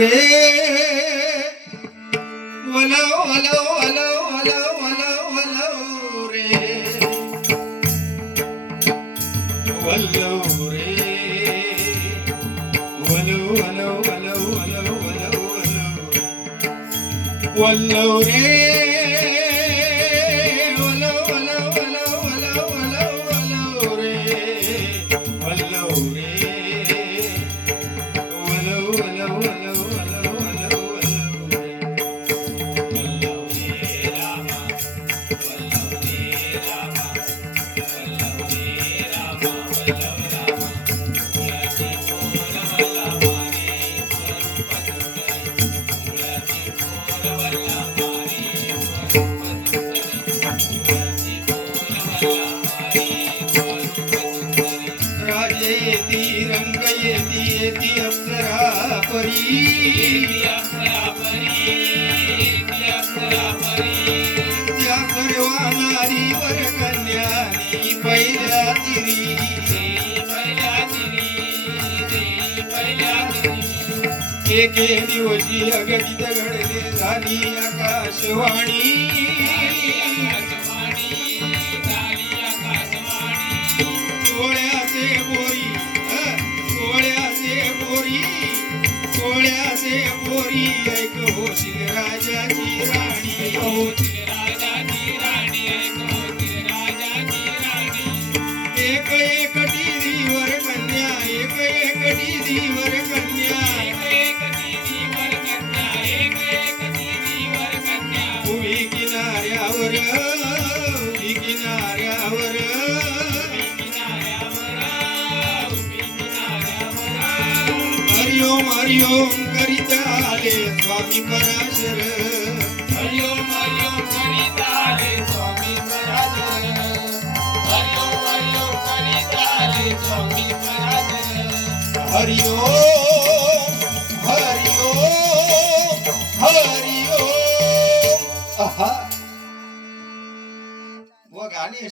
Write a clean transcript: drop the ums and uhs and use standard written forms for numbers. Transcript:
रे वलो वलो वलो वलो वलो वलो रे वलो रे वलो वलो वलो वलो वलो वलो वलो रे वलो वलो वलो वलो वलो वलो रे वलो रे वलो वलो वलो येती रंग येती येती अप्सरा परी त्या सर्वा नारीवर कन्यानी पहिल्या तिरी एके दिवशी अगतित घडले झाली आकाशवाणी सोळ्याचे पोरी ऐक होतील राजाची राणी एक एक टीव्हीवर कन्या एक एक टीव्हीवर कन्या उभी किनाऱ्यावर हरिओम हरिओम करीत आले स्वामी पराशर हरिओम हरिओम करीत आले स्वामी पराशर हरिओम हरिओम करीत आले स्वामी पराशर हरिओम हरिओम हरिओम आहा वो गाणे